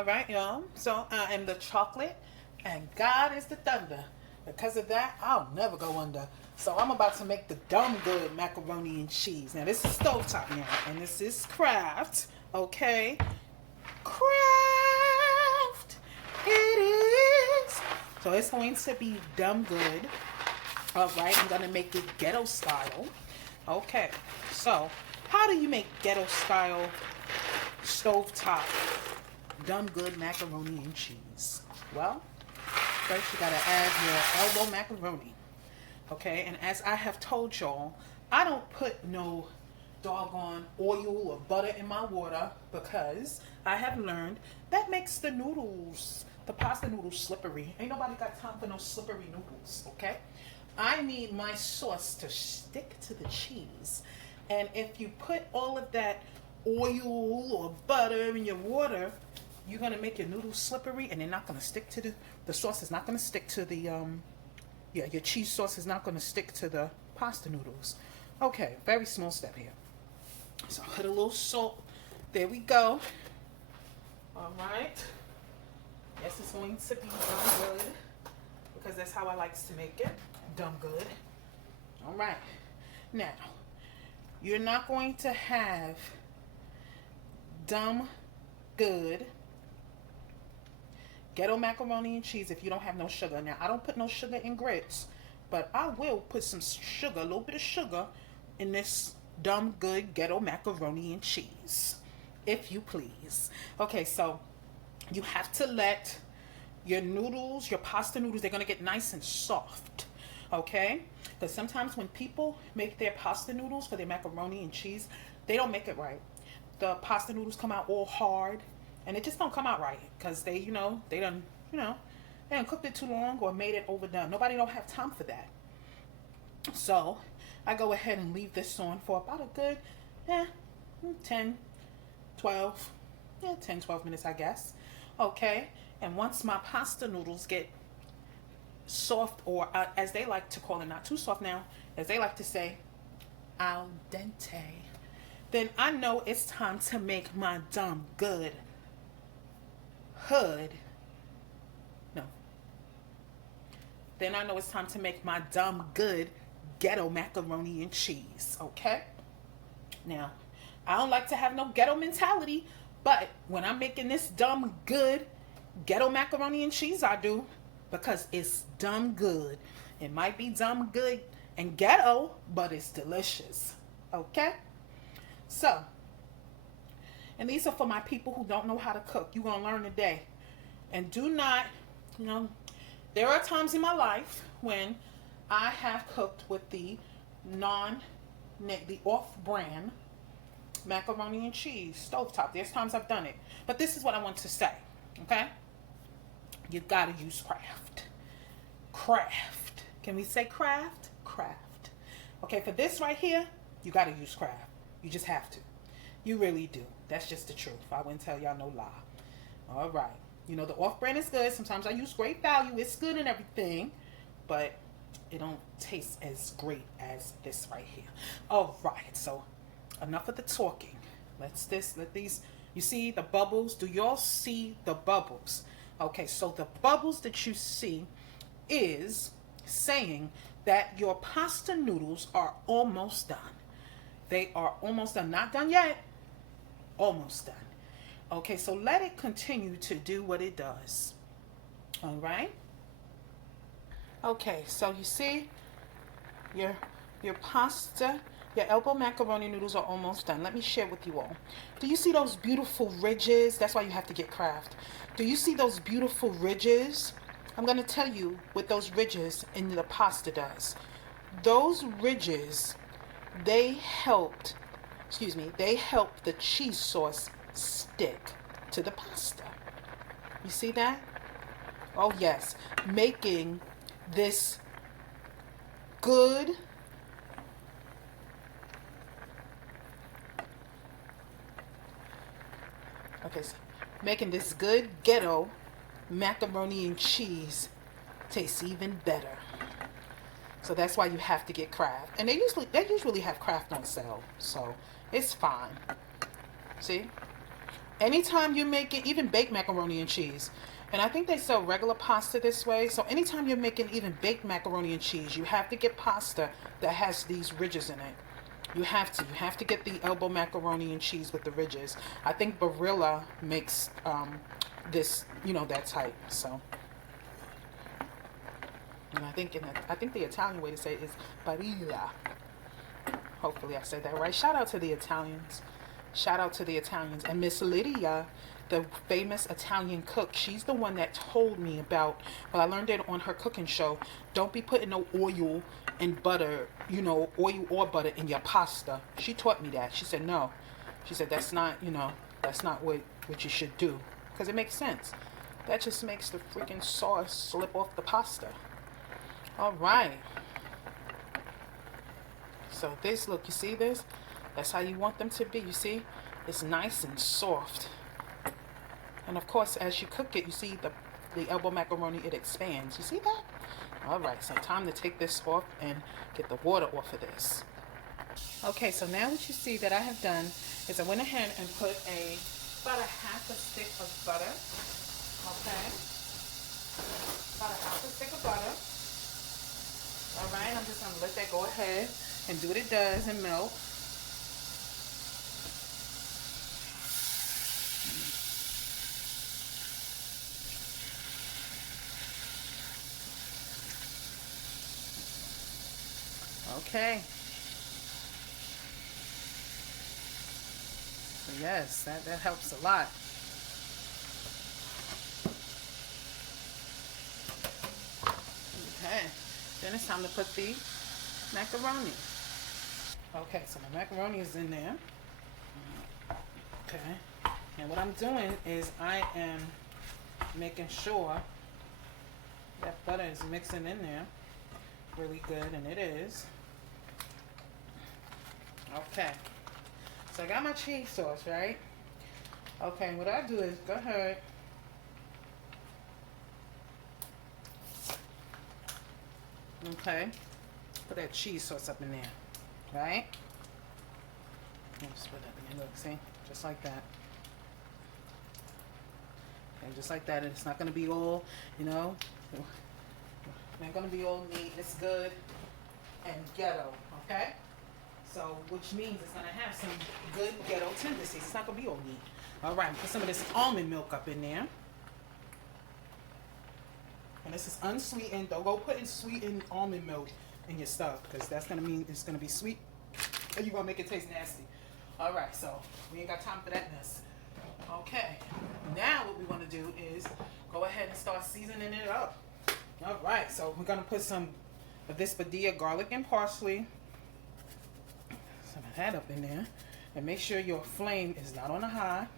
All right, y'all. So I am the chocolate, and God is the thunder. Because of that, I'll never go under. So I'm about to make the dumb good macaroni and cheese. Now this is stovetop now, and this is Kraft. Okay, Kraft. It is. So it's going to be dumb good. All right, I'm gonna make it ghetto style. Okay, so how do you make ghetto style stovetop dumb good macaroni and cheese? Well, first you gotta add your elbow macaroni. Okay, and as I have told y'all, I don't put no doggone oil or butter in my water because I have learned that makes the noodles, the pasta noodles, slippery. Ain't nobody got time for no slippery noodles, okay? I need my sauce to stick to the cheese. And if you put all of that oil or butter in your water, you're gonna make your noodles slippery, and they're not gonna stick to the sauce is not gonna stick to the yeah, your cheese sauce is not gonna stick to the pasta noodles. Okay, very small step here. So put a little salt. There we go. All right. Yes, it's going to be done good because that's how I like to make it. Done good. All right. Now, you're not going to have dumb good ghetto macaroni and cheese if you don't have no sugar. Now, I don't put no sugar in grits, but I will put some sugar, a little bit of sugar in this dumb good ghetto macaroni and cheese, if you please. Okay, so you have to let your noodles, your pasta noodles, they're gonna get nice and soft. Okay, because sometimes when people make their pasta noodles for their macaroni and cheese, they don't make it right. The pasta noodles come out all hard, and it just don't come out right because they, they done, they done cooked it too long or made it overdone. Nobody don't have time for that. So I go ahead and leave this on for about a good 10, 12, 10, 12 minutes, I guess. Okay, and once my pasta noodles get soft, or as they like to call it, not too soft now, as they like to say, al dente, then I know it's time to make my dumb good hood. No. Then I know it's time to make my dumb good ghetto macaroni and cheese. Okay? Now, I don't like to have no ghetto mentality, but when I'm making this dumb good ghetto macaroni and cheese, I do, because it's dumb good. It might be dumb good and ghetto, but it's delicious. Okay? So, and these are for my people who don't know how to cook. You're going to learn today. And do not, there are times in my life when I have cooked with the off-brand macaroni and cheese stovetop. There's times I've done it. But this is what I want to say, okay? You got to use Kraft. Kraft. Can we say Kraft? Kraft. Okay, for this right here, you got to use Kraft. You just have to. You really do. That's just the truth. I wouldn't tell y'all no lie. All right. The off-brand is good. Sometimes I use Great Value. It's good and everything, but it don't taste as great as this right here. All right. So enough of the talking. Let these, you see the bubbles? Do y'all see the bubbles? Okay, so the bubbles that you see is saying that your pasta noodles are almost done. They are almost done. Not done yet. Almost done. Okay, so let it continue to do what it does. All right. Okay, so you see your pasta, your elbow macaroni noodles are almost done. Let me share with you all. Do you see those beautiful ridges? That's why you have to get Kraft. Do you see those beautiful ridges? I'm going to tell you what those ridges in the pasta does. Those ridges, they help the cheese sauce stick to the pasta. You see that? Oh yes, making this good so making this good ghetto macaroni and cheese tastes even better. So that's why you have to get Kraft. And they usually have Kraft on sale, so it's fine. See? anytime you're making even baked macaroni and cheese, and I think they sell regular pasta this way, so anytime you're making even baked macaroni and cheese, you have to get pasta that has these ridges in it. You have to get the elbow macaroni and cheese with the ridges. I think Barilla makes this, that type. So, and I think the Italian way to say it is Barilla. Hopefully I said that right. Shout out to the Italians. Shout out to the Italians. And Miss Lydia, the famous Italian cook, she's the one that told me about, well, I learned it on her cooking show. Don't be putting no oil and butter, oil or butter in your pasta. She taught me that. She said, no. She said, that's not what you should do. Because it makes sense. That just makes the freaking sauce slip off the pasta. All right. So this, look, you see this? That's how you want them to be, you see? It's nice and soft. And of course, as you cook it, you see the elbow macaroni, it expands. You see that? All right, so time to take this off and get the water off of this. Okay, so now what you see that I have done is I went ahead and put about a half a stick of butter. Okay? About a half a stick of butter. All right, I'm just going to let that go ahead and do what it does and melt. Okay. So yes, that helps a lot. Okay. Then it's time to put the macaroni. Okay, so my macaroni is in there. Okay. And what I'm doing is I am making sure that butter is mixing in there really good, and it is. Okay. So I got my cheese sauce, right? Okay, what I do is go ahead. Okay. Put that cheese sauce up in there. Right? Just put that in there. Look, see? Just like that. And just like that. And it's not going to be all, not going to be all neat. It's good and ghetto. Okay? So, which means it's going to have some good ghetto tendencies. It's not going to be all neat. All right. Put some of this almond milk up in there. And this is unsweetened. Don't go putting sweetened almond milk in your stuff, because that's going to mean it's going to be sweet and you're going to make it taste nasty. All right, so we ain't got time for that mess. Okay, now what we want to do is go ahead and start seasoning it up. All right, so we're going to put some of this Padilla garlic and parsley, some of that up in there, and make sure your flame is not on a high.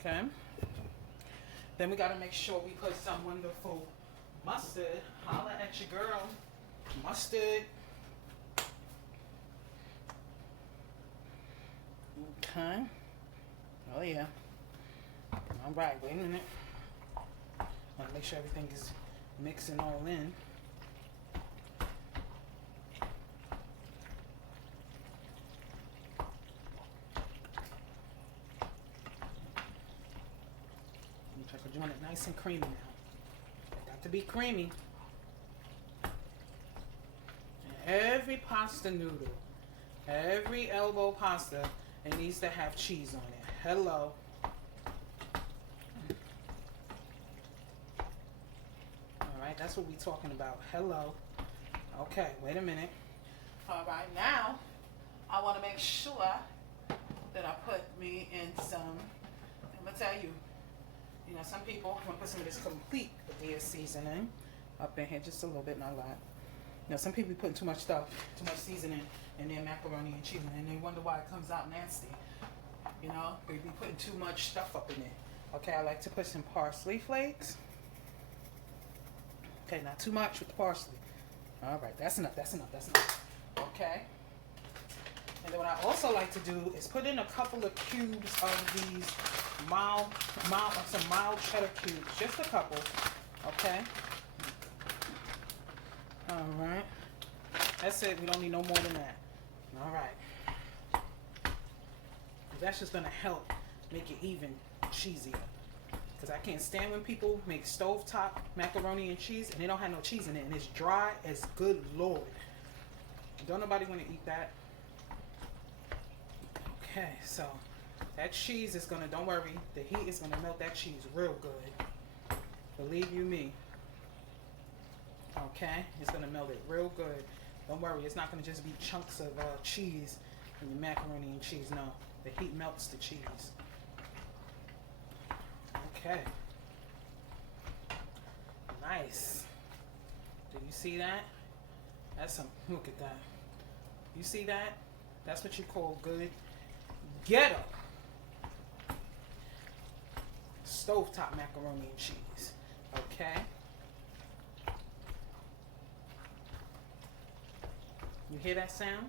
Okay. Then we got to make sure we put some wonderful mustard. Holla at your girl. Mustard. Okay. Oh yeah. All right. Wait a minute. Want to make sure everything is mixing all in. You want it nice and creamy now. It got to be creamy. And every pasta noodle, every elbow pasta, it needs to have cheese on it. Hello. Alright, that's what we're talking about. Hello. Okay, wait a minute. Alright, now I want to make sure that I put me in some, I'm going to tell you, some people want to put some of this complete Padilla seasoning up in here, just a little bit, not a lot. Some people be putting too much stuff, too much seasoning in their macaroni and cheese, and they wonder why it comes out nasty. They be putting too much stuff up in it. Okay, I like to put some parsley flakes. Okay, not too much with the parsley. All right, that's enough. Okay. And then what I also like to do is put in a couple of cubes of these some mild cheddar cubes, just a couple. Okay. All right. That's it. We don't need no more than that. All right. That's just gonna help make it even cheesier. Because I can't stand when people make stovetop macaroni and cheese and they don't have no cheese in it and it's dry as good Lord. Don't nobody want to eat that. Okay, so that cheese is gonna, don't worry, the heat is gonna melt that cheese real good. Believe you me. Okay, it's gonna melt it real good. Don't worry, it's not gonna just be chunks of cheese in the macaroni and cheese. No, the heat melts the cheese. Okay. Nice. Do you see that? That's some, look at that. You see that? That's what you call good ghetto stovetop macaroni and cheese. Okay? You hear that sound?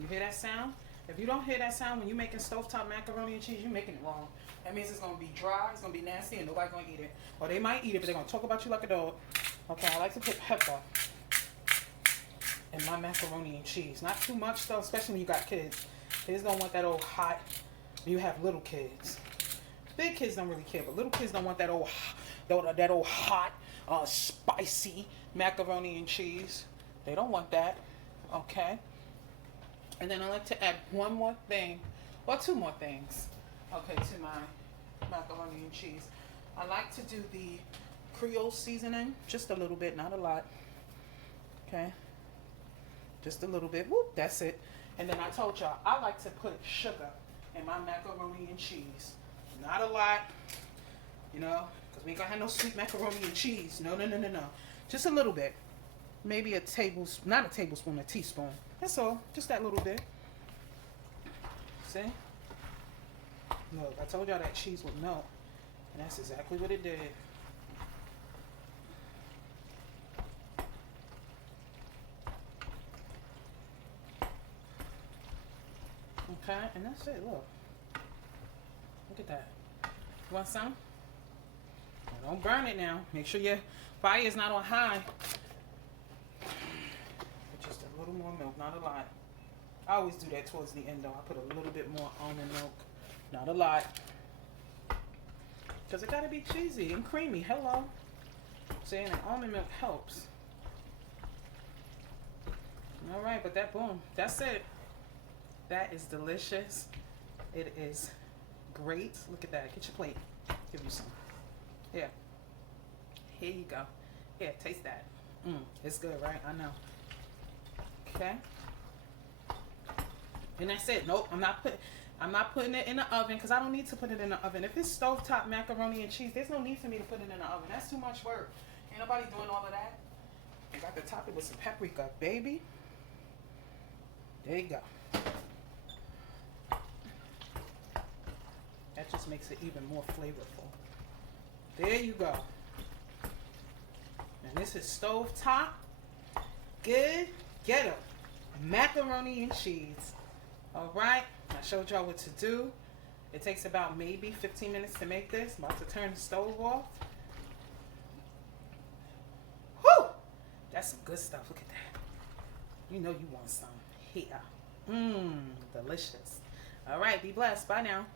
You hear that sound? If you don't hear that sound when you're making stovetop macaroni and cheese, you're making it wrong. That means it's going to be dry, it's going to be nasty, and nobody's going to eat it. Or they might eat it, but they're going to talk about you like a dog. Okay, I like to put pepper in my macaroni and cheese. Not too much, though, especially when you got kids. Kids don't want that old hot, when you have little kids. Big kids don't really care, but little kids don't want that old hot, spicy macaroni and cheese. They don't want that. Okay? And then I like to add one more thing, or two more things, okay, to my macaroni and cheese. I like to do the Creole seasoning, just a little bit, not a lot. Okay? Just a little bit. Whoop, that's it. And then I told y'all, I like to put sugar in my macaroni and cheese. Not a lot, you know, because we ain't gonna have no sweet macaroni and cheese. No, no, no, no, no. Just a little bit. Maybe a tablespoon, not a tablespoon, a teaspoon. That's all. Just that little bit. See? Look, I told y'all that cheese would melt. And that's exactly what it did. Okay, and that's it. Look. Look at that. You want some? Now, don't burn it now. Make sure your fire is not on high. Just a little more milk, not a lot. I always do that towards the end though. I put a little bit more almond milk, not a lot. Because it gotta be cheesy and creamy. Hello. Saying that almond milk helps. Alright, but that, boom, that's it. That is delicious. It is great. Look at that. Get your plate. Give you some. Here. Here you go. Here, taste that. It's good, right? I know. Okay. And that's it. Nope, I'm not putting it in the oven because I don't need to put it in the oven. If it's stovetop macaroni and cheese, there's no need for me to put it in the oven. That's too much work. Ain't nobody doing all of that. I got to top it with some paprika, baby. There you go. That just makes it even more flavorful. There you go. And this is stovetop Good Ghetto macaroni and cheese. All right, I showed y'all what to do. It takes about maybe 15 minutes to make this. I'm about to turn the stove off. Whew! That's some good stuff. Look at that. You know you want some here. Delicious. All right, be blessed. Bye now.